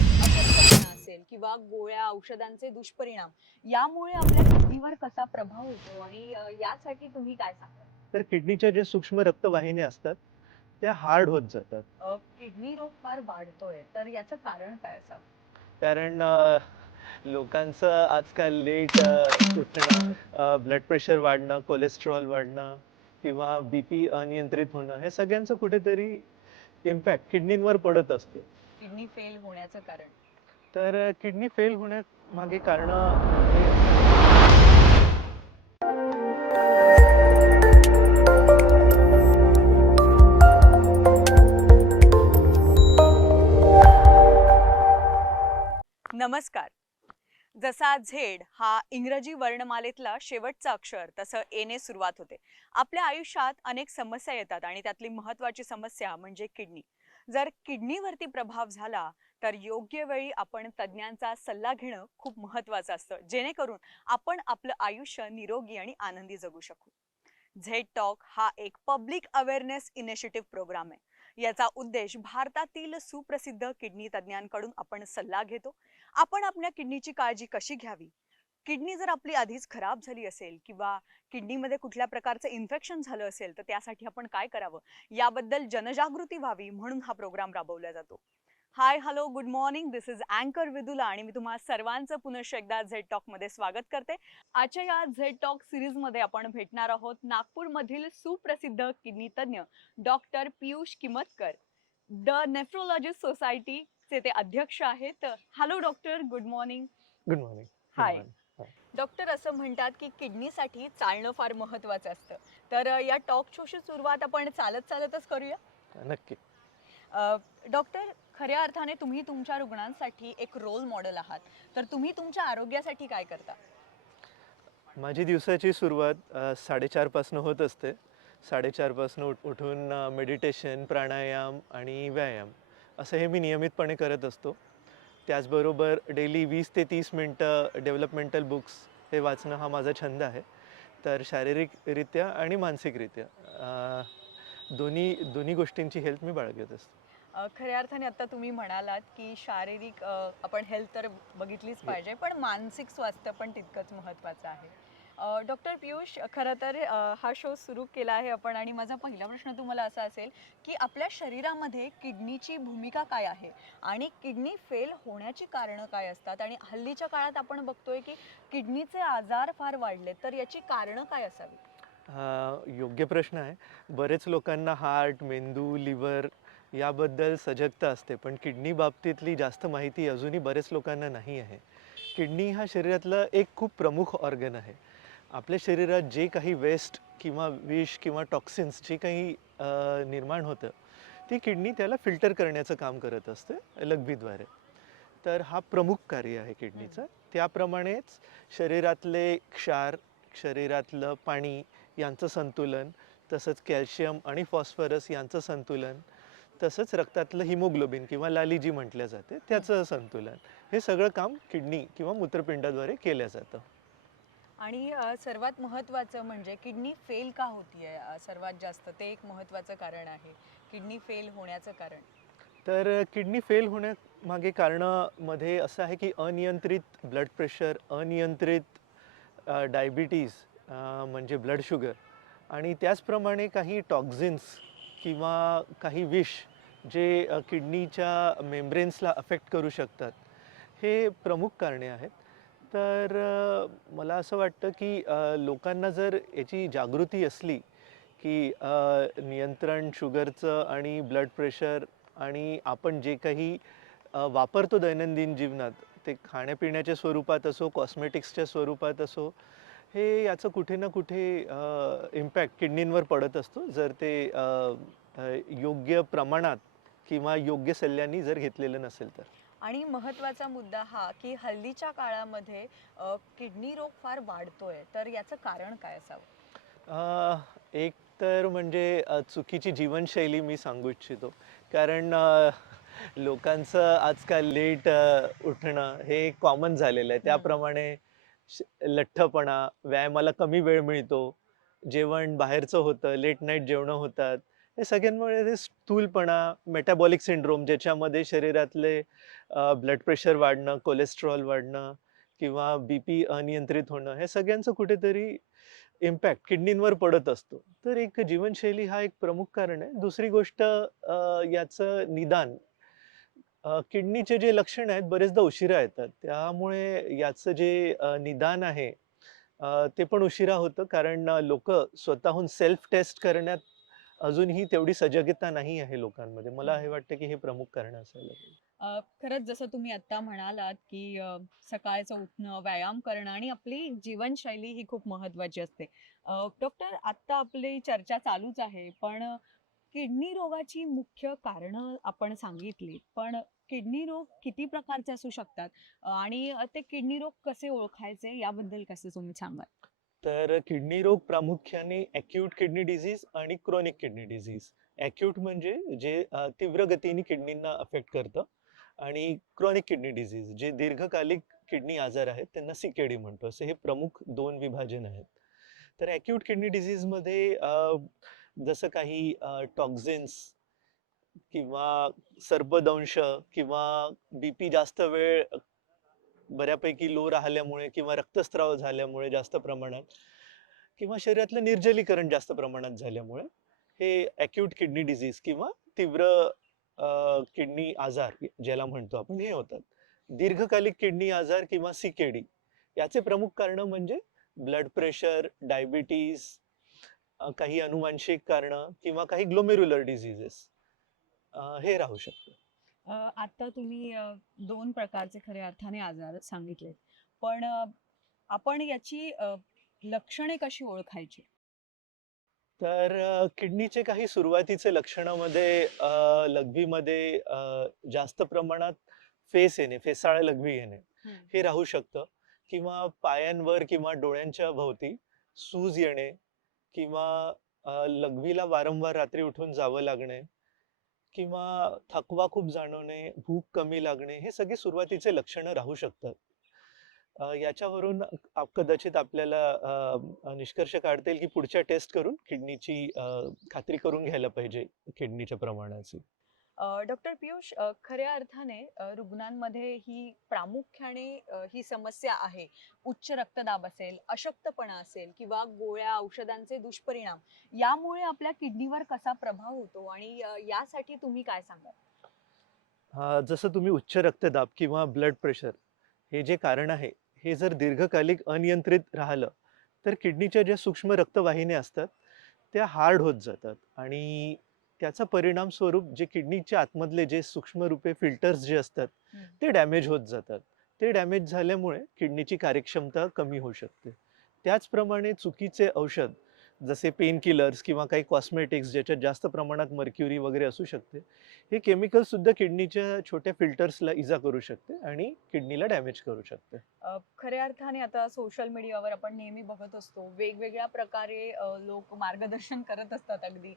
अपचपणा असेल किंवा गोळ्या औषधांचे दुष्परिणाम यामुळे आपल्या किडनीवर कसा प्रभाव होतो आणि यासाठी तुम्ही काय सांगाल? तर किडनीच्या जे सूक्ष्म रक्तवाहिन्या असतात त्या हार्ड होत जातात. किडनी रोग फार वाढतोय तर याचं कारण काय असावं? कारण लोकांचं आजकाल लेट उठणं, ब्लड प्रेशर वाढणं, कोलेस्ट्रॉल वाढणं किंवा बीपी अनियंत्रित होणं, हे सगळ्यांचं कुठेतरी इम्पॅक्ट किडनींवर पडत असतो. किडनी फेल होण्याचं कारण? तर किडनी फेल होण्यामागे कारण म्हणजे नमस्कार. जसा झेड हा इंग्रजी वर्णमालेतला शेवटचा अक्षर तसं एने सुरुवात होते. आपल्या आयुष्यात अनेक समस्या येतात आणि त्यातली महत्वाची समस्या म्हणजे किडनी. जर किडनीवरती प्रभाव झाला तर योग्य वेळी आपण तज्ज्ञांचा सल्ला घेणं खूप महत्वाचं असतं, जेणेकरून आपण आपलं आयुष्य निरोगी आणि आनंदी जगू शकू. झेड टॉक हा एक पब्लिक अवेअरनेस इनिशिएटिव्ह प्रोग्राम आहे. याचा उद्देश भारतातील सुप्रसिद्ध किडनी तज्ज्ञांकडून आपण सल्ला घेतो. आपण आपल्या किडनीची काळजी कशी घ्यावी, किडनी जर आपली आधीच खराब झाली असेल किंवा किडनीमध्ये कुठल्या प्रकारचं इन्फेक्शन झालं असेल तर त्यासाठी आपण काय करावं, याबद्दल जनजागृती व्हावी म्हणून हा प्रोग्राम राबवला जातो. Hi, hello, good morning. This is अँकर विदुला आणि मी तुम्हा सर्वांचं पुनश्च एकदा झेड टॉक मध्ये स्वागत करते. आजच्या या झेड टॉक सिरीज मध्ये आपण भेटणार आहोत नागपूरमधील सुप्रसिद्ध किडनी तज्ञ डॉक्टर पियुष किमतकर. द नेफ्रोलॉजिस्ट सोसायटीचे ते अध्यक्ष आहेत. Hello doctor, good morning. Good morning. हाय डॉक्टर. असं म्हणतात की किडनीसाठी चालणं फार महत्वाचं असतं, तर या टॉक शोची सुरुवात आपण चालत चालतच करूया. नक्की. डॉक्टर, खऱ्या अर्थाने तुम्ही तुमच्या रुग्णांसाठी एक रोल मॉडेल आहात, तर तुम्ही तुमच्या आरोग्यासाठी काय करता? माझी दिवसाची सुरुवात 4:30 पासून होत असते. 4:30 पासून उठून मेडिटेशन, प्राणायाम आणि व्यायाम असं हे मी नियमितपणे करत असतो. त्याचबरोबर डेली 20 ते 30 मिनटं डेव्हलपमेंटल बुक्स हे वाचणं हा माझा छंद आहे. तर शारीरिकरित्या आणि मानसिकरित्या दोन्ही दोन्ही गोष्टींची हेल्थ मी बाळगत असतो. खऱ्या अर्थाने आता तुम्ही म्हणालात की शारीरिक आपण हेल्थ तर बघितलीच ये पाहिजे, पण मानसिक स्वास्थ्य पण तितकंच महत्त्वाचं आहे. डॉक्टर पियुष, खरं तर हा शो सुरू केला आहे आपण आणि माझा पहिला प्रश्न तुम्हाला असा असेल की आपल्या शरीरामध्ये किडनीची भूमिका काय आहे आणि किडनी फेल होण्याची कारणं काय असतात, आणि हल्लीच्या काळात आपण बघतोय की किडनीचे आजार फार वाढले, तर याची कारणं काय असावी? योग्य प्रश्न आहे. बरेच लोकांना हार्ट, मेंदू, लिव्हर याबद्दल सजगता असते, पण किडनी बाबतीतली जास्त माहिती अजूनही बरेच लोकांना नाही आहे. किडनी हा शरीरातला एक खूप प्रमुख ऑर्गन आहे. आपल्या शरीरात जे काही वेस्ट किंवा विष किंवा टॉक्सिन्स जे काही निर्माण होतं, ती किडनी त्याला फिल्टर करण्याचं काम करत असते लघवीद्वारे. तर हा प्रमुख कार्य आहे किडनीचं. त्याप्रमाणेच शरीरातले क्षार, शरीरातलं पाणी यांचं संतुलन, तसंच कॅल्शियम आणि फॉस्फरस यांचं संतुलन, तसंच रक्तातलं हिमोग्लोबिन किंवा लाली जी म्हटल्या जाते त्याचं संतुलन, हे सगळं काम किडनी किंवा मूत्रपिंडाद्वारे केलं जातं. आणि सर्वात महत्त्वाचं म्हणजे किडनी फेल का होतीये, सर्वात जास्त ते एक महत्त्वाचं कारण आहे. किडनी फेल होण्याचं कारण? तर किडनी फेल होण्यामागे कारणामध्ये असं आहे की अनियंत्रित ब्लड प्रेशर, अनियंत्रित डायबिटीज म्हणजे ब्लड शुगर, आणि त्याचप्रमाणे काही टॉक्झिन्स किंवा काही विष जे किडनीच्या मेम्ब्रेन्सला अफेक्ट करू शकतात, हे प्रमुख कारणे आहेत. तर मला असं वाटतं की लोकांना जर याची जागृती असली की नियंत्रण शुगरचं आणि ब्लड प्रेशर आणि आपण जे काही वापरतो दैनंदिन जीवनात, ते खाण्यापिण्याच्या स्वरूपात असो, कॉस्मेटिक्सच्या स्वरूपात असो, हे याचं कुठे ना कुठे इम्पॅक्ट किडनींवर पडत असतो, जर ते योग्य प्रमाणात किंवा योग्य सल्ल्यांनी जर घेतलेलं नसेल तर. आणि महत्त्वाचा मुद्दा हा की हल्लीच्या काळामध्ये किडनी रोग फार वाढतोय, तर याचं कारण काय असावं? एक तर म्हणजे चुकीची जीवनशैली मी सांगू इच्छितो. कारण लोकांचं आजकाल लेट उठणं हे कॉमन झालेलं आहे. त्याप्रमाणे लठ्ठपणा, व्यायामाला कमी वेळ मिळतो, जेवण बाहेरचं होतं, लेट नाईट जेवणं होतात. हे सगळ्यांमुळे ते स्थूलपणा, मेटाबॉलिक सिंड्रोम ज्याच्यामध्ये शरीरातले ब्लड प्रेशर वाढणं, कोलेस्ट्रॉल वाढणं किंवा बीपी अनियंत्रित होणं, हे सगळ्यांचं कुठेतरी इम्पॅक्ट किडनींवर पडत असतो. तर एक जीवनशैली हा एक प्रमुख कारण आहे. दुसरी गोष्ट याचं निदान किडनीचे जे लक्षण आहेत बरेचदा उशिरा येतात. त्यामुळे याचं जे निदान आहे ते पण उशिरा होतं कारण स्वतःहून सेल्फ टेस्ट करण्यात अजूनही तेवढी सजगता नाही आहे लोकांमध्ये. मला हे वाटतं की हे प्रमुख कारण असायला पाहिजे. खरंच जसं तुम्ही आता म्हणालात, की सकाळचं उठणं, व्यायाम करणं आणि आपली जीवनशैली ही खूप महत्त्वाची असते. डॉक्टर आत्ता आपली चर्चा चालूच आहे, पण किडनी रोगाची मुख्य कारणं आपण सांगितली, पण किडनी रोग किती प्रकारचे असू शकतात? आणि ते किडनी रोग कसे ओळखायचे याबद्दल कसं तुम्ही सांगाल? तर किडनी रोग प्रामुख्याने ॲक्यूट किडनी डिसीज आणि क्रोनिक किडनी डिसीज. ॲक्यूट म्हणजे जे तीव्र गतीने किडनींना अफेक्ट करतं आणि क्रोनिक किडनी डिसीज जे दीर्घकालिक किडनी आजार आहेत त्यांना सी म्हणतो. असे हे प्रमुख 2 विभाजन आहेत. तर ॲक्यूट किडनी डिसीजमध्ये जसं काही टॉक्झिन्स किंवा सर्पदंश किंवा बीपी जास्त वेळ बऱ्यापैकी लो राहिल्यामुळे किंवा रक्तस्राव झाल्यामुळे जास्त प्रमाणात किंवा शरीरातलं निर्जलीकरण जास्त प्रमाणात झाल्यामुळे हे ॲक्यूट किडनी डिसीज किंवा तीव्र किडनी आजार ज्याला म्हणतो आपण हे होतात. दीर्घकालिक किडनी आजार किंवा CKD याचे प्रमुख कारणं म्हणजे ब्लड प्रेशर, डायबिटीज, काही अनुवांशिक कारणं किंवा काही ग्लोमेरुलर डिसीजेस हे राहू शकतं. आता तुम्ही 2 प्रकारचे खऱ्या अर्थाने आजार सांगितलेत. पण आपण याची लक्षणे कशी ओळखायची? तर किडनीचे काही सुरुवातीचे लक्षणामध्ये लघवीमध्ये जास्त प्रमाणात फेस येणे, फेसाळ लघवी येणे हं. हे राहू शकतं किंवा पायांवर किंवा डोळ्यांच्या भोवती सूज येणे किंवा लघवीला वारंवार रात्री उठून जावं लागणे किंवा थकवा खूप जाणवणे, भूक कमी लागणे हे सगळे सुरुवातीचे लक्षणं राहू शकतात. याच्यावरून कदाचित आपल्याला निष्कर्ष काढता येईल की पुढच्या टेस्ट करून किडनीची खात्री करून घ्यायला पाहिजे किडनीच्या प्रमाणाची. डॉक्टर पियुष, खऱ्या अर्थाने रुग्णांमध्ये ही प्रामुख्याने ही समस्या आहे. उच्च रक्तदाब असेल, अशक्तपणा असेल किंवा गोळ्या, औषधांचे दुष्परिणाम यामुळे आपल्या किडनीवर कसा प्रभाव होतो आणि यासाठी तुम्ही काय सांगाल? जसं तुम्ही उच्च रक्तदाब किंवा ब्लड प्रेशर हे जे कारण आहे, हे जर दीर्घकालिक अनियंत्रित राहिलं, तर किडनीच्या ज्या सूक्ष्म रक्तवाहिन्या असतात, त्या हार्ड होत जातात आणि त्याचा परिणाम स्वरूप जे किडनीच्या आतमधले जे सूक्ष्मरूपे फिल्टर्स जे असतात, हं. ते डॅमेज होत जातात. ते डॅमेज झाल्यामुळे किडनीची कार्यक्षमता कमी होऊ शकते. त्याचप्रमाणे चुकीचे औषध जसे पेन किलर्स किंवा काही कॉस्मेटिक्स ज्याच्यात जास्त प्रमाणात मर्क्युरी वगैरे असू शकते, हे केमिकल सुद्धा किडनीच्या छोट्या फिल्टर्सला इजा करू शकते आणि किडनीला डॅमेज करू शकते. खऱ्या अर्थाने आता सोशल मीडियावर आपण नेहमी बघत असतो. वेगवेगळ्या प्रकारे लोक मार्गदर्शन करत असतात अगदी.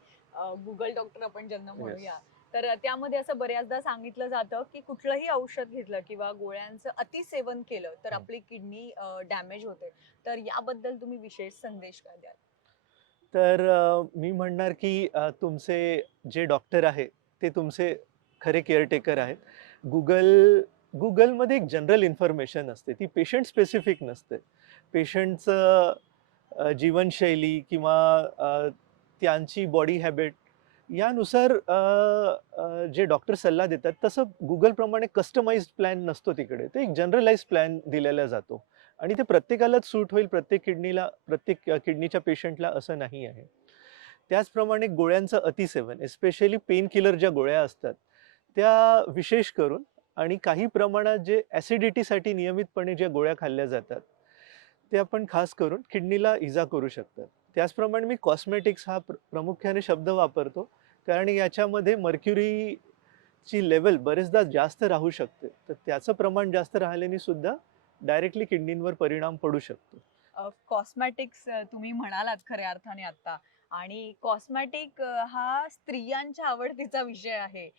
Google डॉक्टर आपण ज्यांना येस. म्हणूया. तर त्यामध्ये असं बऱ्याचदा सांगितलं जातं, की कुठलंही औषध घेतलं किंवा गोळ्यांचं अतिसेवन केलं, तर हं. आपली किडनी डॅमेज होते. तर याबद्दल तुम्ही विशेष संदेश काय द्याल? तर मी म्हणणार की तुमचे जे डॉक्टर आहे, ते तुमचे खरे केअरटेकर आहेत. Googleमध्ये एक जनरल इन्फॉर्मेशन असते. ती पेशंट स्पेसिफिक नसते. पेशंटचं जीवनशैली किंवा त्यांची बॉडी हॅबिट यानुसार जे डॉक्टर सल्ला देतात, तसं Googleप्रमाणे कस्टमाइज्ड प्लॅन नसतो तिकडे. ते एक जनरलाइज्ड प्लॅन दिलेला जातो आणि ते प्रत्येकालाच सूट होईल, प्रत्येक किडनीच्या पेशंटला असं नाही आहे. त्याचप्रमाणे गोळ्यांचं अतिसेवन, एस्पेशली पेन किलर ज्या गोळ्या असतात, त्या विशेष करून आणि काही प्रमाणात जे ॲसिडिटीसाठी नियमितपणे ज्या गोळ्या खाल्ल्या जातात, त्या पण खास करून किडनीला इजा करू शकतात. त्याचप्रमाणे मी कॉस्मेटिक्स हा प्रामुख्याने शब्द वापरतो, कारण याच्यामध्ये मर्क्युरीची लेव्हल बरेचदा जास्त राहू शकते. तर त्याचं प्रमाण जास्त राहिल्याने सुद्धा डायरेक्टली किडनींवर परिणाम पडू शकतो. कॉस्मॅटिक्स तुम्ही म्हणालात खऱ्या अर्थाने आता आणि कॉस्मॅटिक हा स्त्रियांच्या आवडतीचा विषय आहे.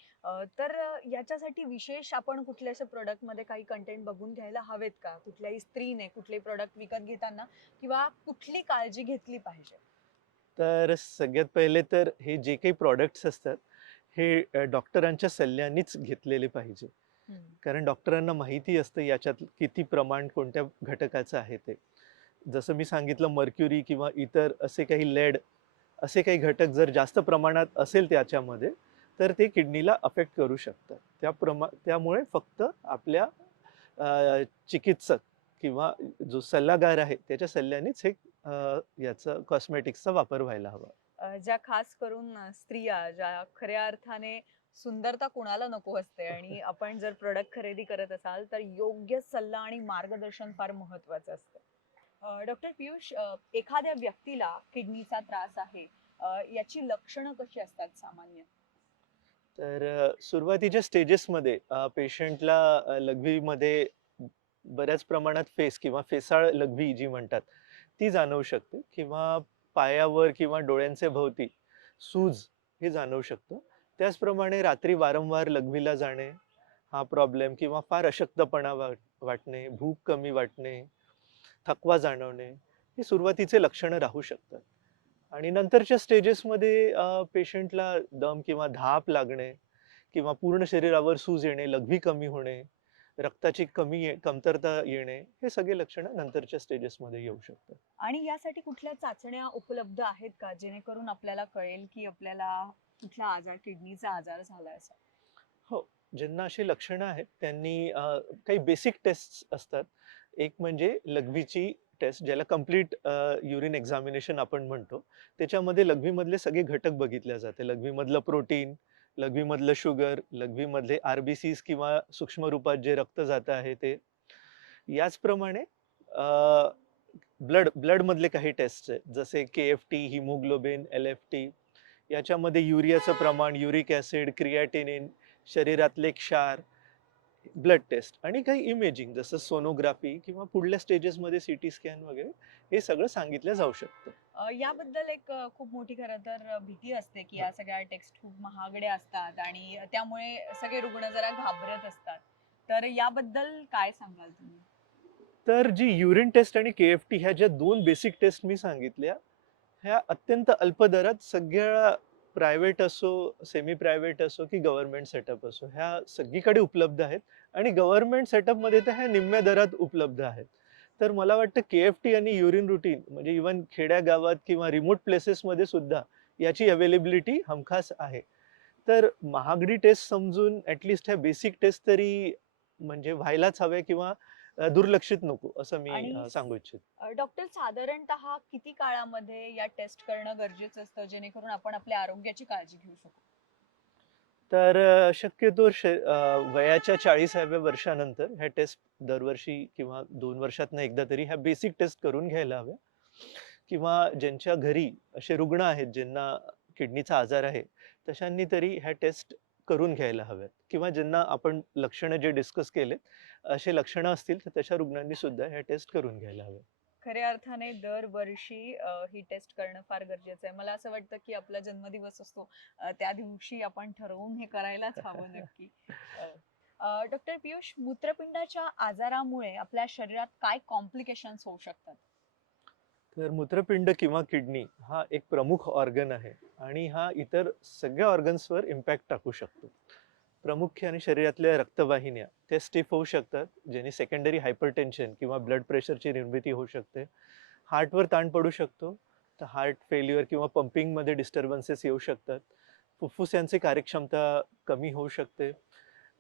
तर याच्यासाठी विशेष आपण कुठल्या अशा प्रॉडक्टमध्ये काही कंटेंट बघून घ्यायला हवेत का? कुठल्याही स्त्रीने कुठलेही प्रॉडक्ट विकत घेताना किंवा कुठली काळजी घेतली पाहिजे? तर सगळ्यात पहिले तर हे जे काही प्रॉडक्ट्स असतात, हे डॉक्टरांच्या सल्ल्यानेच घेतलेले पाहिजे. हं. कारण डॉक्टरांना माहिती असतं याच्यात किती प्रमाण कोणत्या घटकाचं आहे ते. जसं मी सांगितलं मर्क्युरी किंवा इतर असे काही लेड असे काही घटक जर जास्त प्रमाणात असेल त्याच्यामध्ये, तर ते किडनीला अफेक्ट करू शकतात. त्यामुळे फक्त आपल्या चिकित्सक किंवा जो सल्लागार आहे त्याच्या सल्ल्यानेच हे याचा कॉस्मेटिक्सचा वापर व्हायला हवा. ज्या खास करून स्त्रिया ज्या खऱ्या अर्थाने सुंदरता कोणाला नको असते आणि आपण जर प्रॉडक्ट खरेदी करत असाल तर योग्य सल्ला आणि मार्गदर्शन फार महत्वाचं असतं. डॉक्टर पियुष, एखाद्या व्यक्तीला किडनीचा त्रास आहे, याची लक्षणं कशी असतात सामान्य? तर सुरुवातीच्या स्टेजेसमध्ये पेशंटला लघवीमध्ये बऱ्याच प्रमाणात फेस किंवा फेसाळ लघवी जी म्हणतात, ती जाणवू शकते किंवा पायावर किंवा डोळ्यांच्या भोवती सूज हे जाणवू शकतं. त्याचप्रमाणे रात्री वारंवार लघवीला जाणे हा प्रॉब्लेम किंवा फार अशक्तपणा वाटणे, भूक कमी वाटणे, थकवा जाणवणे, ही सुरुवातीचे लक्षणं राहू शकतात. आणि नंतरच्या स्टेजेसमध्ये पेशंटला दम किंवा धाप लागणे किंवा पूर्ण शरीरावर सूज येणे, लघवी कमी होणे, रक्ताची कमतरता येणे, हे सगळे लक्षणं नंतरच्या स्टेजेसमध्ये येऊ शकतात. आणि यासाठी कुठल्या चाचण्या उपलब्ध आहेत का जेणेकरून आपल्याला कळेल की आपल्याला कुठला आजार, किडनीचा आजार झालाय असा? हो, ज्यांना अशी लक्षणं आहेत त्यांनी काही बेसिक टेस्ट्स असतात. एक म्हणजे लघवीची टेस्ट ज्याला कंप्लीट युरिन एक्झामिनेशन आपण म्हणतो. त्याच्यामध्ये लघवीमधले सगळे घटक बघितले जाते. लघवीमधलं प्रोटीन, लघवीमधलं शुगर, लघवीमधले आर-बी-सीज किंवा सूक्ष्म रूपात जे रक्त जातं आहे ते. याचप्रमाणे ब्लडमधले काही टेस्ट्स आहेत. जसे के-एफ-टी, हिमोग्लोबिन, एल-एफ-टी याच्यामध्ये युरियाचं प्रमाण, युरिक ॲसिड, क्रिएटिनिन, शरीरातले क्षार, ब्लड टेस्ट आणि काही इमेजिंग जसं सोनोग्राफी किंवा पुढल्या स्टेजेसमध्ये सीटी स्कॅन वगैरे हे सगळं सांगितलं जाऊ शकतं. याबद्दल एक खूप मोठी खरं तर भीती असते की या सगळ्या टेस्ट खूप महागड्या असतात आणि त्यामुळे सगळे रुग्ण जरा घाबरत असतात. तर याबद्दल काय सांगाल तुम्ही? तर जी युरिन टेस्ट आणि के-एफ-टी ह्या ज्या 2 बेसिक टेस्ट मी सांगितल्या, ह्या अत्यंत अल्प दरात सगळ्या प्रायव्हेट असो, सेमी प्रायव्हेट असो की गव्हर्नमेंट सेटअप असो, ह्या सगळीकडे उपलब्ध आहेत आणि गव्हर्नमेंट सेटअपमध्ये तर ह्या निम्म्या दरात उपलब्ध आहेत. तर मला वाटतं के-एफ-टी आणि युरिन रूटीन म्हणजे इव्हन खेड्यागावात किंवा रिमोट प्लेसेसमध्ये सुद्धा याची अवेलेबिलिटी हमखास आहे. तर महागडी टेस्ट समजून ॲट ह्या बेसिक टेस्ट तरी म्हणजे व्हायलाच हव्या किंवा दुर्लक्षित नको असं मी आणि सांगू इच्छितो. डॉक्टर साधारणतः किती काळामध्ये या टेस्ट करणं गरजेचं असतं जेणेकरून आपण आपल्या आरोग्याची काळजी घेऊ शकू? तर शक्यतो वयाच्या 40व्या वर्षानंतर ह्या टेस्ट दरवर्षी किंवा 2 वर्षातनं एकदा तरी ह्या बेसिक टेस्ट करून घ्यायला हव्या. किंवा ज्यांच्या घरी असे रुग्ण आहेत ज्यांना किडनीचा आजार आहे, तशांनी तरी ह्या टेस्ट करून घ्यायला हव्यात किंवा ज्यांना आपण लक्षणं जे डिस्कस केलेत, असे लक्षणं असतील तर तशा रुग्णांनी सुद्धा ह्या टेस्ट करून घ्यायला हव्या. खऱ्या अर्थाने दरवर्षी ही टेस्ट करणं फार गरजेचं आहे. मला असं वाटतं, की आपला जन्मदिवस असतो, त्या दिवशी आपण ठरवून हे करायलाच हवं नक्की. अ, डॉक्टर पियुष, मूत्रपिंडाच्या आजारामुळे आपल्या शरीरात काय कॉम्प्लिकेशन्स होऊ शकतात? तर मूत्रपिंड किंवा किडनी हा एक प्रमुख ऑर्गन आहे आणि हा इतर सगळ्या ऑर्गन्सवर इम्पॅक्ट टाकू शकतो. प्रामुख्याने शरीरातल्या रक्तवाहिन्या त्या स्टिफ होऊ शकतात, ज्याने सेकंडरी हायपरटेन्शन किंवा ब्लड प्रेशरची निर्मिती होऊ शकते. हार्टवर ताण पडू शकतो, तर हार्ट फेल्युअर किंवा पंपिंगमध्ये डिस्टर्बन्सेस येऊ शकतात. फुफ्फुसांची कार्यक्षमता कमी होऊ शकते.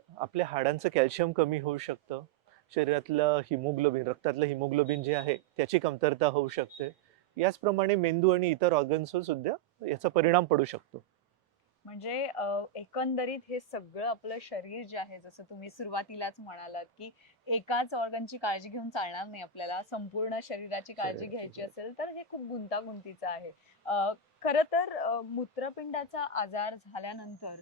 आपल्या हाडांचं कॅल्शियम कमी होऊ शकतं. शरीरातलं हिमोग्लोबिन, रक्तातलं हिमोग्लोबिन जे आहे, त्याची कमतरता होऊ शकते. याचप्रमाणे मेंदू आणि इतर ऑर्गन्सवर सुद्धा याचा परिणाम पडू शकतो. म्हणजे एकंदरीत हे सगळं आपलं शरीर जे आहे, जसं तुम्ही सुरुवातीलाच म्हणालात, की एकाच ऑर्गनची काळजी घेऊन चालणार नाही आपल्याला. संपूर्ण शरीराची काळजी शरीराची घ्यायची असेल, तर हे खूप गुंतागुंतीचं आहे. खरं तर मूत्रपिंडाचा आजार झाल्यानंतर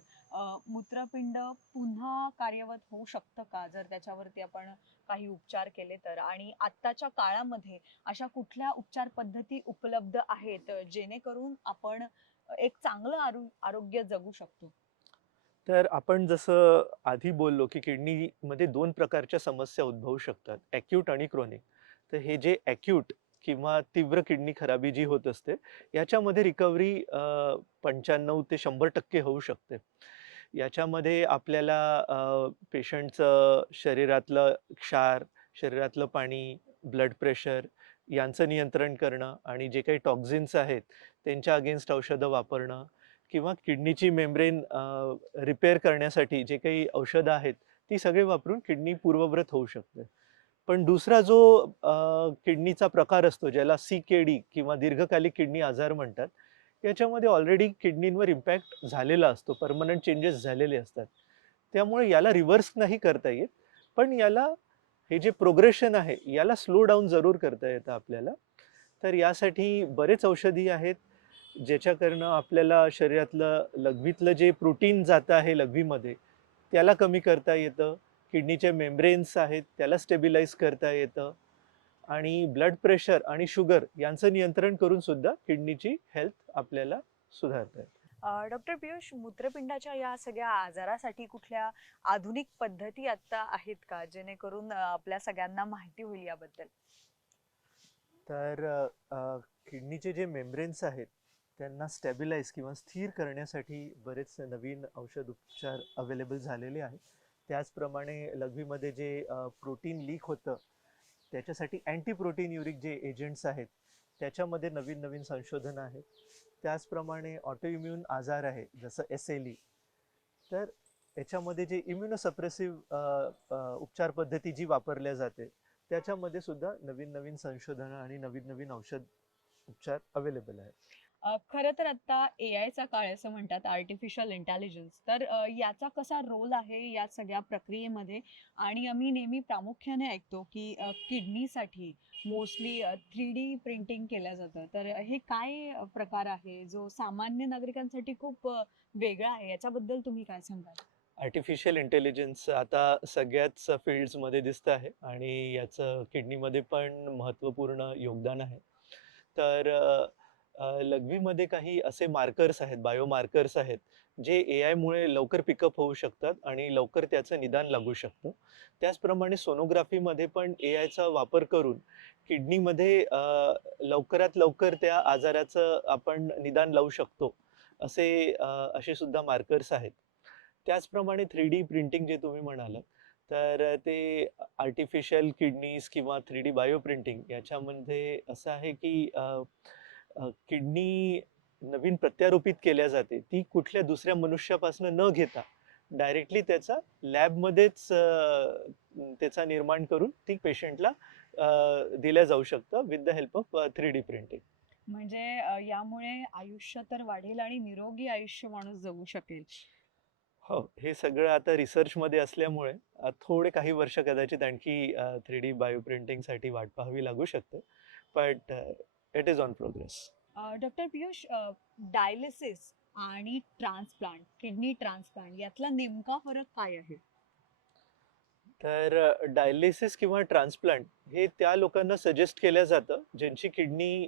मूत्रपिंड पुन्हा कार्यरत होऊ शकतं का? जर त्याच्यावरती आपण काही उपचार केले तर? आणि आत्ताच्या काळामध्ये अशा कुठल्या उपचार पद्धती उपलब्ध आहेत, जेणेकरून आपण एक चांगलं आरोग्य जगू शकतो? तर आपण जसं आधी बोललो, की किडनीमध्ये 2 प्रकारच्या समस्या उद्भवू शकतात, ॲक्यूट आणि क्रोनिक. तर हे जे ॲक्यूट किंवा तीव्र किडनी खराबी जी होत असते, याच्यामध्ये रिकव्हरी 95 ते 100% होऊ शकते. याच्यामध्ये आपल्याला पेशंटचं शरीरातलं क्षार, शरीरातलं पाणी, ब्लड प्रेशर यांचं नियंत्रण करणं आणि जे काही टॉक्झिन्स आहेत, त्यांच्या अगेन्स्ट औषधं वापरणं किंवा किडनीची मेम्ब्रेन रिपेअर करण्यासाठी जे काही औषधं आहेत, ती सगळी वापरून किडनी पूर्ववत होऊ शकते. पण दुसरा जो किडनीचा प्रकार असतो ज्याला CKD किंवा दीर्घकालिक किडनी आजार म्हणतात, याच्यामध्ये ऑलरेडी किडनींवर इम्पॅक्ट झालेला असतो, परमनंट चेंजेस झालेले असतात. त्यामुळे याला रिव्हर्स नाही करता येत, पण याला हे जे प्रोग्रेशन आहे, याला स्लो डाऊन जरूर करता येतं आपल्याला. तर यासाठी बरेच औषधी आहेत, ज्याच्याकडनं आपल्याला शरीरातलं लघवीतलं जे प्रोटीन जातं आहे लघवीमध्ये, त्याला कमी करता येतं. किडनीचे मेम्ब्रेन्स आहेत, त्याला स्टेबिलाइज करता येतं आणि ब्लड प्रेशर आणि शुगर यांचं नियंत्रण करून सुद्धा किडनीची हेल्थ आपल्याला सुधारता येते. डॉक्टर पियुष, मूत्रपिंडाच्या या सगळ्या आजारासाठी कुठल्या आधुनिक पद्धती आता आहेत का, जेणेकरून आपल्या सगळ्यांना माहिती होईल याबद्दल? तर किडनीचे जे मेम्ब्रेन्स आहेत, त्यांना स्टॅबिलाइज किंवा स्थिर करण्यासाठी बरेच नवीन औषध उपचार अवेलेबल झालेले आहेत. त्याचप्रमाणे लघवीमध्ये जे प्रोटीन लीक होतं, त्याच्यासाठी अँटी प्रोटीन युरिक जे एजंट्स आहेत, त्याच्यामध्ये नवीन नवीन संशोधनं आहेत. त्याचप्रमाणे ऑटोइम्यून आजार आहे जसं SLE, तर याच्यामध्ये जे इम्युनोसप्रेसिव्ह उपचार पद्धती जी वापरल्या जाते, त्याच्यामध्ये सुद्धा नवीन नवीन संशोधनं आणि नवीन नवीन औषध उपचार अवेलेबल आहेत. खरं तर आता AI चा काळ आहे असं म्हणतात, आर्टिफिशियल इंटेलिजन्स. तर याचा कसा रोल आहे या सगळ्या प्रक्रियेमध्ये? आणि आम्ही नेहमी प्रामुख्याने ऐकतो की किडनीसाठी मोस्टली 3D प्रिंटिंग केलं जातं. तर हे काय प्रकार आहे जो सामान्य नागरिकांसाठी खूप वेगळा आहे? याच्याबद्दल तुम्ही काय सांगाल? आर्टिफिशियल इंटेलिजन्स आता सगळ्याच फील्ड्समध्ये दिसतं आहे आणि याचं किडनीमध्ये पण महत्त्वपूर्ण योगदान आहे. तर लघवीमध्ये काही असे मार्कर्स आहेत, बायोमार्कर्स आहेत, जे एआयमुळे लवकर पिकअप होऊ शकतात आणि लवकर त्याचं निदान लागू शकतं. त्याचप्रमाणे सोनोग्राफीमध्ये पण एआयचा वापर करून किडनीमध्ये लवकरात लवकर त्या आजाराचं आपण निदान लावू शकतो. असे सुद्धा मार्कर्स आहेत. त्याचप्रमाणे 3D प्रिंटिंग जे तुम्ही म्हणालात, तर ते आर्टिफिशियल किडनीज किंवा 3D बायो प्रिंटिंग याच्यामध्ये असं आहे की किडनी नवीन प्रत्यारोपित केल्या जाते. ती कुठल्या दुसऱ्या मनुष्यापासून न घेता डायरेक्टली त्याचा लॅबमध्येच त्याचा निर्माण करून ती पेशंटला दिल्या जाऊ शकतं with the help of 3D printing. म्हणजे यामुळे आयुष्य तर वाढेल आणि निरोगी आयुष्य माणूस जगू शकेल. हो, हे सगळं आता रिसर्चमध्ये असल्यामुळे थोडे काही वर्ष कदाचित आणखी 3D बायो प्रिंटिंगसाठी वाट पाहावी लागू शकते. But it is on progress. Doctor Piyush, dialysis आणि ट्रान्सप्लांट, किडनी ट्रान्सप्लांट यातला नेमका फरक काय आहे? तर डायलिसिस किंवा ट्रान्सप्लांट हे त्या लोकांना सजेस्ट केलं जातं, ज्यांची किडनी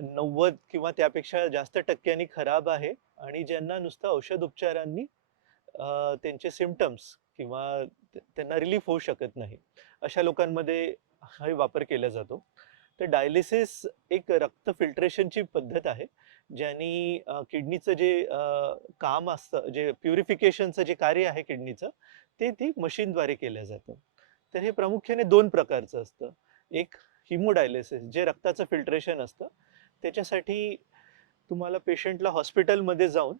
90 किंवा त्यापेक्षा जास्त टक्क्यांनी खराब आहे आणि ज्यांना नुसतं औषध-उपचारांनी त्यांचे सिम्प्टम्स किंवा त्यांना रिलीफ होऊ शकत नाही. अशा लोकांमध्ये हा वापर केला जातो. तर डायलिसिस एक रक्त फिल्ट्रेशनची पद्धत आहे, ज्यानी किडनीचं जे काम असतं, जे प्युरिफिकेशनचं जे कार्य आहे किडनीचं, ते ती मशीनद्वारे केलं जातं. तर हे प्रामुख्याने 2 प्रकारचं असतं. एक हिमोडायलिसिस जे रक्ताचं फिल्ट्रेशन असतं. त्याच्यासाठी तुम्हाला पेशंटला हॉस्पिटलमध्ये जाऊन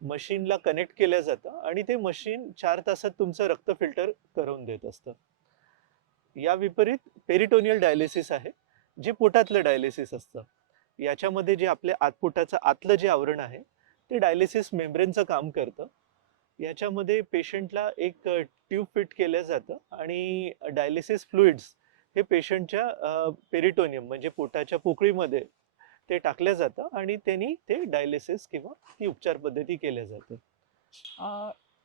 मशीनला कनेक्ट केलं जातं आणि ते मशीन 4 तासात तुमचं रक्त फिल्टर करून देत असतं. या विपरीत पेरिटोनियल डायलिसिस आहे, जे पोटातलं डायलिसिस असतं. याच्यामध्ये जे आपल्या पोटाचं आतलं जे आवरण आहे, ते डायलिसिस मेम्ब्रेनचं काम करतं. याच्यामध्ये पेशंटला एक ट्यूब फिट केलं जातं आणि डायलिसिस फ्लुइड्स हे पेशंटच्या पेरिटोनियम म्हणजे पोटाच्या पोकळीमध्ये ते टाकलं जातं आणि त्यांनी ते डायलिसिस किंवा ती उपचार पद्धती केल्या जाते.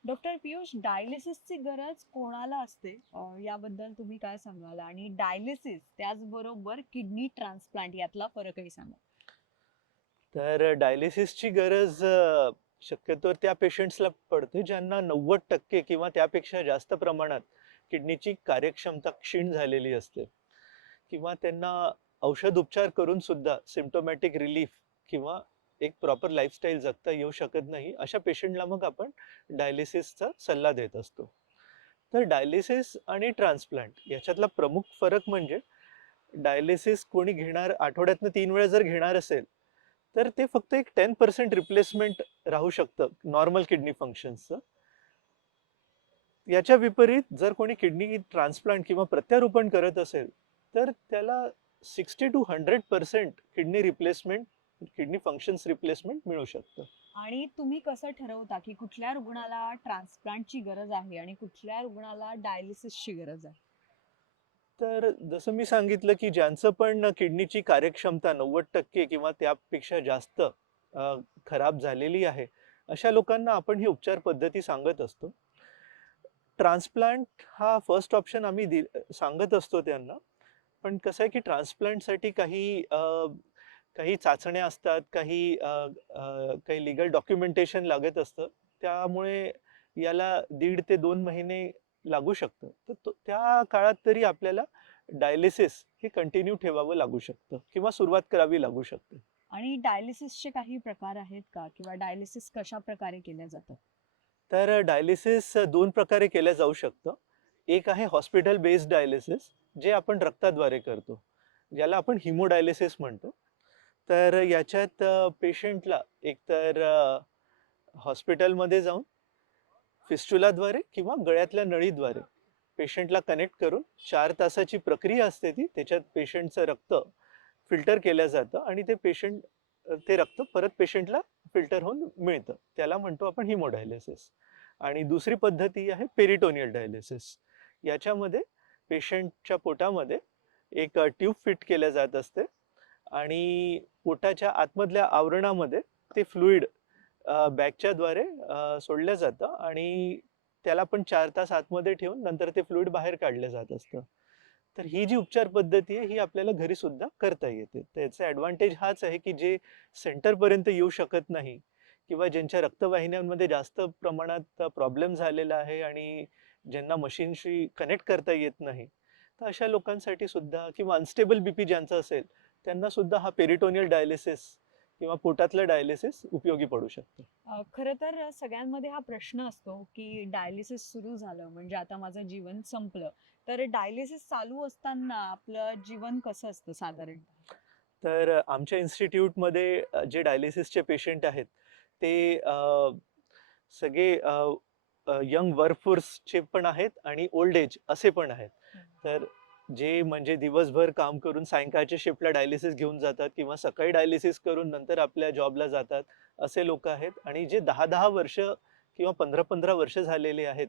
डॉक्टर पियुष, डायलिसिसची गरज कोणाला असते? याबद्दल तुम्ही काय सांगाल? आणि डायलिसिस त्याचबरोबर किडनी ट्रान्सप्लांट यातला फरकही सांगा. तर डायलिसिसची गरज शक्यतो त्या पेशंट्सला पडते ज्यांना 90% किंवा त्यापेक्षा जास्त प्रमाणात किडनीची कार्यक्षमता क्षीण झालेली असते किंवा त्यांना औषध उपचार करून सुद्धा सिम्प्टोमॅटिक रिलीफ किंवा एक प्रॉपर लाईफस्टाईल जगता येऊ शकत नाही, अशा पेशंटला मग आपण डायलिसिसचा सल्ला देत असतो. तर डायलिसिस आणि ट्रान्सप्लांट याच्यातला प्रमुख फरक म्हणजे डायलिसिस कोणी घेणार आठवड्यातनं 3 वेळा जर घेणार असेल, तर ते फक्त एक 10% रिप्लेसमेंट राहू शकतं नॉर्मल किडनी फंक्शन्सचं. याच्या विपरीत जर कोणी किडनी ट्रान्सप्लांट किंवा प्रत्यारोपण करत असेल, तर त्याला 60 to 100% kidney replacement, kidney functions replacement मिळू शकतं. आणि तुम्ही कसं ठरवता की कुठल्या रुग्णाला ट्रान्सप्लांटची गरज आहे आणि कुठल्या रुग्णाला डायलिसिसची गरज आहे? तर जसं मी सांगितलं, की ज्यांचं पण किडनीची कार्यक्षमता 90% किंवा त्यापेक्षा जास्त खराब झालेली आहे, अशा लोकांना आपण ही उपचार पद्धती सांगत असतो. ट्रान्सप्लांट हा फर्स्ट ऑप्शन आम्ही सांगत असतो त्यांना. पण कसं आहे, की ट्रान्सप्लांटसाठी काही चाचण्या असतात, काही लीगल डॉक्युमेंटेशन लागत असतं. त्यामुळे याला 1.5 ते 2 महिने लागू शकतं. तर त्या काळात तरी आपल्याला डायलिसिस हे कंटिन्यू ठेवावं लागू शकतं किंवा सुरुवात करावी लागू शकते. आणि डायलिसिसचे काही प्रकार आहेत का किंवा डायलिसिस कशा प्रकारे केलं जातं? तर डायलिसिस 2 प्रकारे केलं जाऊ शकतं. एक आहे हॉस्पिटल बेस्ड डायलिसिस, जे आपण रक्ताद्वारे करतो, ज्याला आपण हिमोडायलिसिस म्हणतो. तर याच्यात पेशंटला एकतर हॉस्पिटलमध्ये जाऊन फिस्टुलाद्वारे किंवा गळ्यातल्या नळीद्वारे पेशंटला कनेक्ट करून 4 तासाची प्रक्रिया असते ती. त्याच्यात पेशंटचं रक्त फिल्टर केलं जातं आणि ते रक्त परत पेशंटला फिल्टर होऊन मिळतं. त्याला म्हणतो आपण हिमोडायलिसिस. आणि दुसरी पद्धती आहे पेरिटोनियल डायलिसिस. याच्यामध्ये पेशंटच्या पोटामध्ये एक ट्यूब फिट केल्या जात असते आणि पोटाच्या आतमधल्या आवरणामध्ये ते फ्लुइड बॅगच्या द्वारे सोडलं जातं आणि त्याला पण 4 तास आतमध्ये ठेवून नंतर ते फ्लुइड बाहेर काढलं जात असतं. तर ही जी उपचार पद्धती आहे, ही आपल्याला घरी सुद्धा करता येते. त्याचा ॲडव्हांटेज हाच आहे, की जे सेंटरपर्यंत येऊ शकत नाही किंवा ज्यांच्या रक्तवाहिन्यांमध्ये जास्त प्रमाणात प्रॉब्लेम झालेला आहे आणि ज्यांना मशीनशी कनेक्ट करता येत नाही, तर अशा लोकांसाठी सुद्धा किंवा अनस्टेबल बीपी ज्यांचं असेल, त्यांना सुद्धा हा पेरिटोनियल डायलिसिस किंवा पोटातलं डायलिसिस उपयोगी पडू शकतं. खरं तर सगळ्यांमध्ये हा प्रश्न असतो की डायलिसिस सुरू झालं म्हणजे आता माझं जीवन संपलं. तर डायलिसिस चालू असताना आपलं जीवन कसं असतं साधारण? तर आमच्या इन्स्टिट्यूटमध्ये जे डायलिसिसचे पेशंट आहेत, ते सगळे यंग वर्कफोर्सचे पण आहेत आणि ओल्ड एज असे पण आहेत. तर जे म्हणजे दिवसभर काम करून सायंकाळच्या शिफ्टला डायलिसिस घेऊन जातात किंवा सकाळी डायलिसिस करून नंतर आपल्या जॉबला जातात, असे लोकं आहेत. आणि जे 10-10 वर्ष किंवा 15-15 वर्ष झालेले आहेत,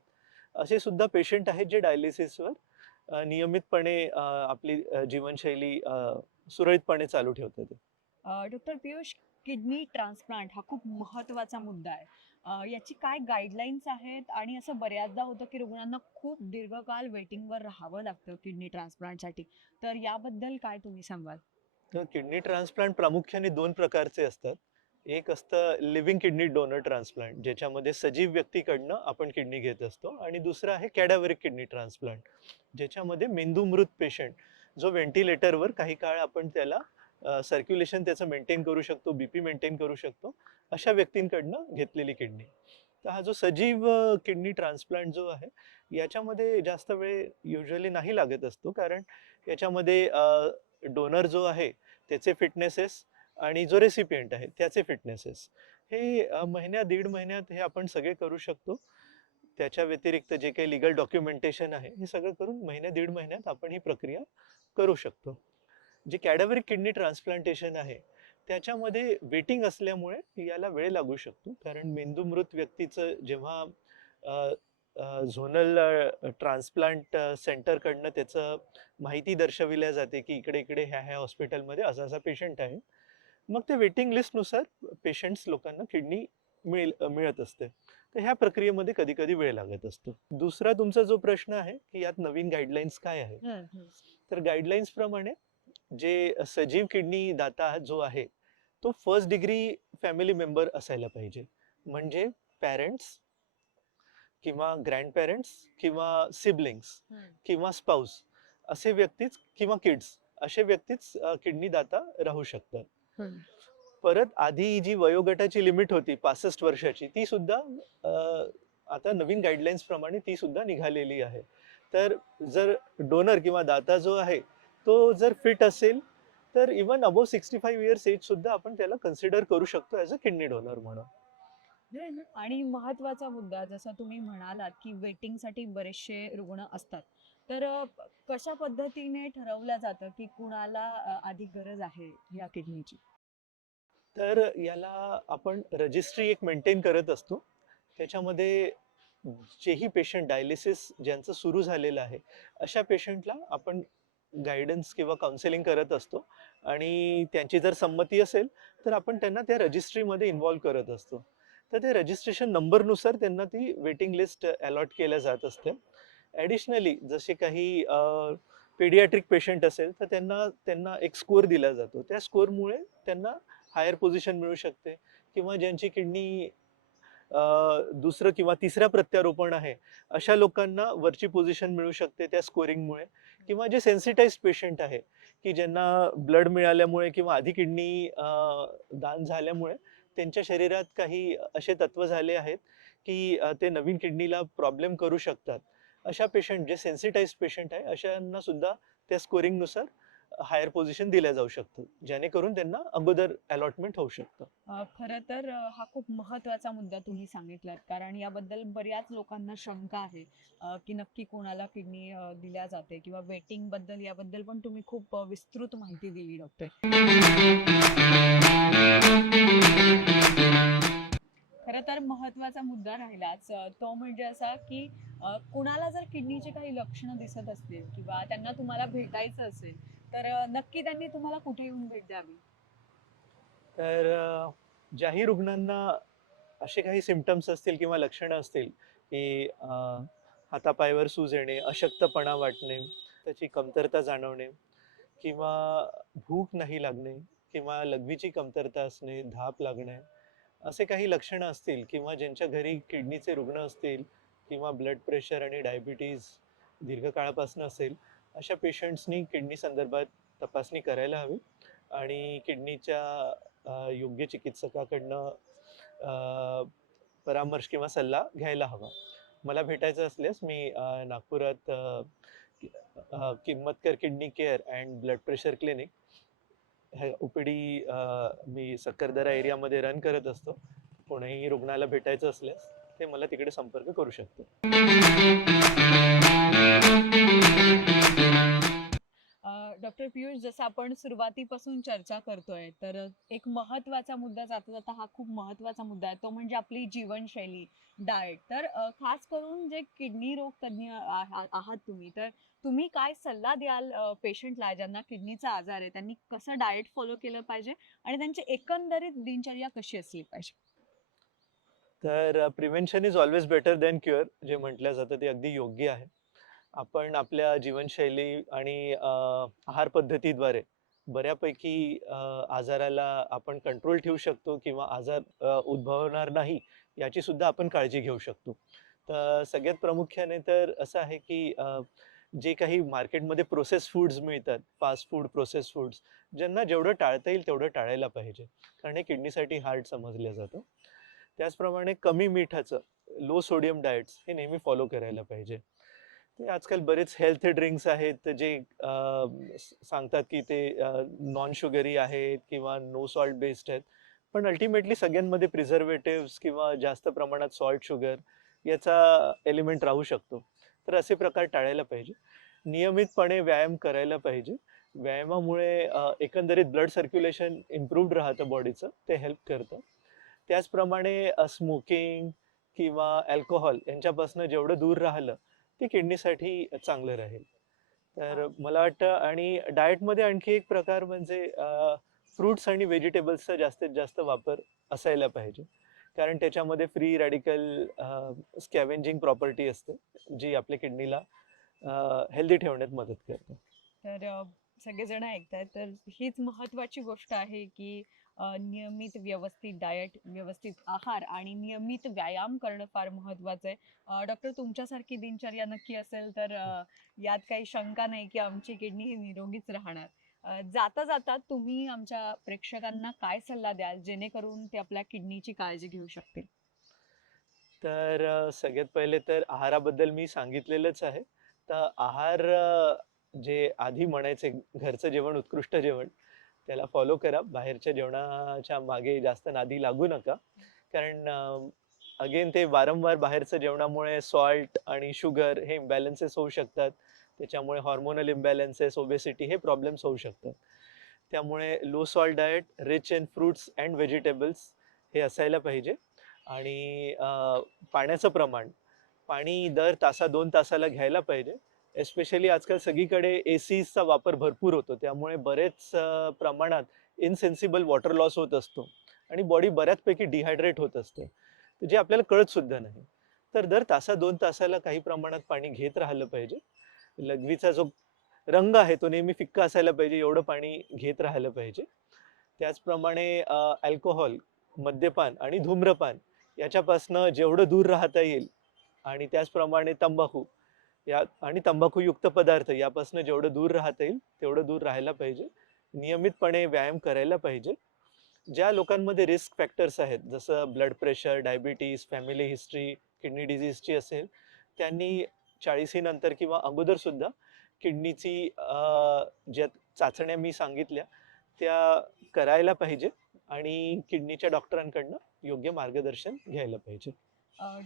असे सुद्धा पेशंट आहेत जे डायलिसिसवर नियमितपणे आपली जीवनशैली सुरळीतपणे चालू ठेवतात ते. डॉक्टर पियुष, किडनी ट्रान्सप्लांट हा खूप महत्त्वाचा मुद्दा आहे. याची काय गाईडलाईन्स आहेत आणि असं बऱ्याचदा होतं की रुग्णांना खूप दीर्घकाळ वेटिंगवर राहावं लागतं किडनी ट्रान्सप्लांटसाठी. तर याबद्दल काय तुम्ही सांगाल? तर किडनी ट्रान्सप्लांट प्रामुख्याने 2 प्रकारचे असतात. एक असतं लिव्हिंग किडनी डोनर ट्रान्सप्लांट, ज्याच्यामध्ये सजीव व्यक्तीकडनं आपण किडनी घेत असतो आणि दुसरं आहे कॅडाव्हरिक किडनी ट्रान्सप्लांट, ज्याच्यामध्ये मेंदूमृत पेशंट जो व्हेंटिलेटरवर काही काळ आपण त्याला सर्क्युलेशन त्याचं मेंटेन करू शकतो, बीपी मेंटेन करू शकतो, अशा व्यक्तींकडनं घेतलेली किडनी. तर हा जो सजीव किडनी ट्रान्सप्लांट जो आहे, याच्यामध्ये जास्त वेळ युजुअली नाही लागत असतो. कारण याच्यामध्ये डोनर जो आहे त्याचे फिटनेसेस आणि जो रेसिपियंट आहे त्याचे फिटनेसेस हे महिन्या दीड महिन्यात हे आपण सगळे करू शकतो. त्याच्या व्यतिरिक्त जे काही लीगल डॉक्युमेंटेशन आहे हे सगळं करून महिन्या दीड महिन्यात आपण ही प्रक्रिया करू शकतो. जे कॅडाव्हरिक किडनी ट्रान्सप्लांटेशन आहे त्याच्यामध्ये वेटिंग असल्यामुळे याला वेळ लागू शकतो. कारण मेंदूमृत व्यक्तीचं जेव्हा झोनल ट्रान्सप्लांट सेंटरकडनं त्याचं माहिती दर्शविल्या जाते, की इकडे इकडे ह्या ह्या हॉस्पिटलमध्ये असा असा पेशंट आहे. मग ते वेटिंग लिस्टनुसार पेशंट्स लोकांना किडनी मिळत असते. तर ह्या प्रक्रियेमध्ये कधी कधी वेळ लागत असतो. दुसरा तुमचा जो प्रश्न आहे की यात नवीन गाईडलाईन्स काय आहे, तर गाईडलाईन्स प्रमाणे जे सजीव किडनी दाता जो आहे तो फर्स्ट डिग्री फॅमिली मेंबर असायला पाहिजे. म्हणजे पॅरेंट्स किंवा ग्रँडपेरेंट्स किंवा सिबलिंग्स किंवा स्पाऊस असे व्यक्तीच किंवा किड्स असे व्यक्तीच किडनी दाता राहू शकतात. हम्म. परत आधी जी वयोगटाची लिमिट होती 65 वर्षाची ती सुद्धा आता नवीन गाईडलाईन्स प्रमाणे ती सुद्धा निघालेली आहे. तर जर डोनर किंवा दाता जो आहे तो जर फिट असेल तर इवन अबोव 65 इयर्स एज सुद्धा आपण त्याला कन्सिडर करू शकतो ॲज अ किडनी डोनर म्हणून. आणि महत्वाचा मुद्दा जसा तुम्ही म्हणालात की वेटिंगसाठी बरेचसे रुग्ण असतात. तर कशा पद्धतीने ठरवलं जातं की कुणाला आधी गरज आहे या किडनीची? तर याला आपण रजिस्ट्री एक मेंटेन करत असतो. त्याच्यामध्ये जेही पेशंट डायलिसिस ज्यांचं सुरू झालेलं आहे, अशा पेशंटला आपण गाईडन्स किंवा काउन्सिलिंग करत असतो आणि त्यांची जर संमती असेल, तर आपण त्यांना त्या रजिस्ट्रीमध्ये इन्व्हॉल्व करत असतो. तर ते रजिस्ट्रेशन नंबरनुसार त्यांना ती वेटिंग लिस्ट अलॉट केल्या जात असते. ॲडिशनली जसे काही पेडियाट्रिक पेशंट असेल, तर त्यांना त्यांना एक स्कोर दिला जातो. त्या स्कोरमुळे त्यांना हायर पोझिशन मिळू शकते किंवा ज्यांची किडनी दुसरं किंवा तिसऱ्या प्रत्यारोपण आहे, अशा लोकांना वरची पोझिशन मिळू शकते त्या स्कोरिंगमुळे किंवा जे सेन्सिटाइज्ड पेशंट आहे, की ज्यांना ब्लड मिळाल्यामुळे किंवा आधी किडनी दान झाल्यामुळे त्यांच्या शरीरात काही असे तत्व झाले आहेत, की ते नवीन किडनीला प्रॉब्लेम करू शकतात. अशा पेशंट जे सेन्सिटाइज्ड पेशंट आहे, अशांना सुद्धा त्या स्कोरिंगनुसार हायर पोझिशन दिल्या जाऊ शकतं, जेणेकरून त्यांना अगोदर अलॉटमेंट होऊ शकतं. खरं तर हा खूप महत्त्वाचा मुद्दा तुम्ही सांगितलात, कारण याबद्दल बऱ्याच लोकांना शंका आहे की नक्की कोणाला किडनी दिल्या जाते किंवा वेटिंग बद्दल याबद्दल पण तुम्ही खूप विस्तृत माहिती दिली डॉक्टर. खरं तर महत्त्वाचा मुद्दा राहिलाच तो म्हणजे असा की कुणाला जर किडनीचे काही लक्षणं दिसत असतील किंवा त्यांना तुम्हाला भेटायचं असेल तर नक्की त्यांनी तुम्हाला कुठे येऊन भेट द्यावी? तर ज्याही रुग्णांना असे काही सिम्प्टम्स असतील किंवा लक्षणं असतील, की हातापायावर सूज येणे, अशक्तपणा वाटणे, त्याची कमतरता जाणवणे किंवा भूक नाही लागणे किंवा लघवीची कमतरता असणे, धाप लागणे, असे काही लक्षणं असतील किंवा ज्यांच्या घरी किडनीचे रुग्ण असतील किंवा ब्लड प्रेशर आणि डायबिटीज दीर्घकाळापासून असेल, अशा पेशंट्सनी किडनी संदर्भात तपासणी करायला हवी आणि किडनीच्या योग्य चिकित्सकाकडनं परामर्श किंवा सल्ला घ्यायला हवा. मला भेटायचं असल्यास मी नागपुरात Kimmatkar kidney care and blood pressure clinic हे OPD मी सक्करदरा एरियामध्ये रन करत असतो. कोणीही रुग्णाला भेटायचं असल्यास ते मला तिकडे संपर्क करू शकतो. डॉक्टर पियुष, जसं आपण सुरुवातीपासून चर्चा करतोय तर एक महत्त्वाचा मुद्दा जाता जाता हा खूप महत्त्वाचा मुद्दा आहे, तो म्हणजे आपली जीवनशैली, डाएट. तर खास करून जे किडनी रोग तज्ञ आहात तुम्ही, तर तुम्ही काय सल्ला द्याल पेशंटला ज्यांना किडनीचा आजार आहे, त्यांनी कसं डाएट फॉलो केलं पाहिजे आणि त्यांची एकंदरीत दिनचर्या कशी असली पाहिजे? तर prevention is always better than cure जे म्हटलं जातं ते अगदी योग्य आहे. आपण आपल्या जीवनशैली आणि आहार पद्धतीद्वारे बऱ्यापैकी आजाराला आपण कंट्रोल ठेवू शकतो किंवा आजार उद्भवणार नाही याची सुद्धा आपण काळजी घेऊ शकतो. तर सगळ्यात प्रामुख्याने तर असं आहे की जे काही मार्केटमध्ये प्रोसेस फूड्स मिळतात, फास्ट फूड, प्रोसेस फूड्स, ज्यांना जेवढं टाळता येईल तेवढं टाळायला पाहिजे. कारण हे किडनीसाठी हार्ड समजलं जातं. त्याचप्रमाणे कमी मिठाचं, लो सोडियम डाएट्स हे नेहमी फॉलो करायला पाहिजे. ते आजकाल बरेच हेल्थ ड्रिंक्स आहेत जे सांगतात की ते नॉन शुगरी आहेत किंवा नो सॉल्ट बेस्ड आहेत. पण अल्टिमेटली सगळ्यांमध्ये प्रिझर्वेटिव्हज किंवा जास्त प्रमाणात सॉल्ट, शुगर याचा एलिमेंट राहू शकतो. तर असे प्रकार टाळायला पाहिजे. नियमितपणे व्यायाम करायला पाहिजे. व्यायामामुळे एकंदरीत ब्लड सर्क्युलेशन इम्प्रूव्हड राहतं बॉडीचं, ते हेल्प करतं. त्याचप्रमाणे स्मोकिंग किंवा अल्कोहोल यांच्यापासून जेवढं दूर राहिलं, ते किडनीसाठी चांगलं राहील. तर मला वाटतं आणि डाएटमध्ये आणखी एक प्रकार म्हणजे फ्रुट्स आणि व्हेजिटेबल्सचा जास्तीत जास्त वापर असायला पाहिजे. कारण त्याच्यामध्ये फ्री रॅडिकल स्कॅव्हेंजिंग प्रॉपर्टी असते, जी आपल्या किडनीला हेल्दी ठेवण्यात मदत करते. तर सगळेजण ऐकतायत तर हीच महत्त्वाची गोष्ट आहे की नियमित व्यवस्थित डाएट, व्यवस्थित आहार आणि नियमित व्यायाम करणं फार महत्त्वाचं आहे. डॉक्टर, तुमच्यासारखी दिनचर्या नक्की असेल तर यात काही शंका नाही की आमची किडनी ही निरोगीच राहणार. जाता जाता तुम्ही आमच्या प्रेक्षकांना काय सल्ला द्याल जेणेकरून ते आपल्या किडनीची काळजी घेऊ शकतील? तर सगळ्यात पहिले तर आहाराबद्दल मी सांगितलेलंच आहे. तर आहार जे आधी म्हणायचे घरचं जेवण उत्कृष्ट जेवण, त्याला फॉलो करा. बाहेरच्या जेवणाच्या मागे जास्त नादी लागू नका. कारण अगेन ते वारंवार बाहेरचं जेवणामुळे सॉल्ट आणि शुगर हे इम्बॅलन्सेस होऊ शकतात. त्याच्यामुळे हार्मोनल इम्बॅलन्सेस, ओबेसिटी हे प्रॉब्लेम्स होऊ शकतात. त्यामुळे low salt diet, rich in fruits and vegetables हे असायला पाहिजे. आणि पाण्याचं प्रमाण, पाणी दर तासा 2 तासाला घ्यायला पाहिजे. एस्पेशली आजकाल सगळीकडे एसीचा वापर भरपूर होतो. त्यामुळे बरेच प्रमाणात इनसेन्सिबल वॉटर लॉस होत असतो आणि बॉडी बऱ्याचपैकी डिहायड्रेट होत असते. जे आपल्याला कळत सुद्धा नाही. तर दर तासा 2 तासाला काही प्रमाणात पाणी घेत राहिलं पाहिजे. लघवीचा जो रंग आहे तो नेहमी फिक्का असायला पाहिजे एवढं पाणी घेत राहिलं पाहिजे. त्याचप्रमाणे अल्कोहोल, मद्यपान आणि धूम्रपान याच्यापासनं जेवढं दूर राहता येईल आणि त्याचप्रमाणे तंबाखू या आणि तंबाखूयुक्त पदार्थ यापासून जेवढं दूर राहता येईल तेवढं दूर राहायला पाहिजे. नियमितपणे व्यायाम करायला पाहिजे. ज्या लोकांमध्ये रिस्क फॅक्टर्स आहेत जसं blood pressure, diabetes, family history, kidney डिजीजची असेल, त्यांनी 40 नंतर किंवा अगोदर सुद्धा किडनीची ज्या चाचण्या मी सांगितल्या त्या करायला पाहिजे आणि किडनीच्या डॉक्टरांकडनं योग्य मार्गदर्शन घ्यायला पाहिजे.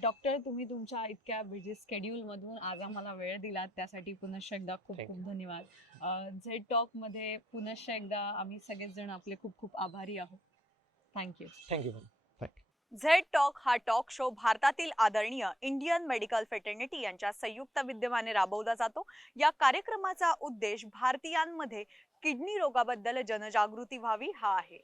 डॉक्टर, तुम्ही तुमच्या इतक्या बिझी स्केड्यूलमधून आज आम्हाला वेळ दिलात त्यासाठी पुनश्च एकदा खूप Thank खूप धन्यवाद. झेड टॉकमध्ये पुनश्च एकदा आम्ही सगळेच जण आपले खूप खूप आभारी आहोत. Thank you. Thank you ma'am. Z talk हा टॉक शो भारतातील आदरणीय इंडियन मेडिकल फेटर्निटी यांच्या संयुक्त विद्यमाने राबवला जातो. या कार्यक्रमाचा उद्देश भारतीयांमध्ये किडनी रोगाबद्दल जनजागृती व्हावी हा आहे.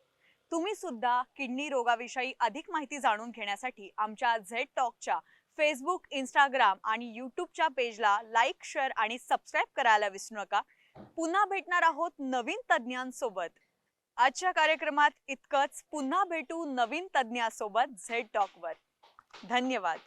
तुम्ही सुद्धा किडनी रोगाविषयी अधिक माहिती जाणून घेण्यासाठी आमच्या झेड टॉकच्या फेसबुक, इंस्टाग्राम आणि यूट्यूबच्या पेजला लाईक, शेअर आणि सबस्क्राईब करायला विसरू नका. पुन्हा भेटणार आहोत नवीन तज्ज्ञांसोबत. आजच्या कार्यक्रमात इतकंच. पुन्हा भेटू नवीन तज्ज्ञासोबत झेड टॉकवर. धन्यवाद.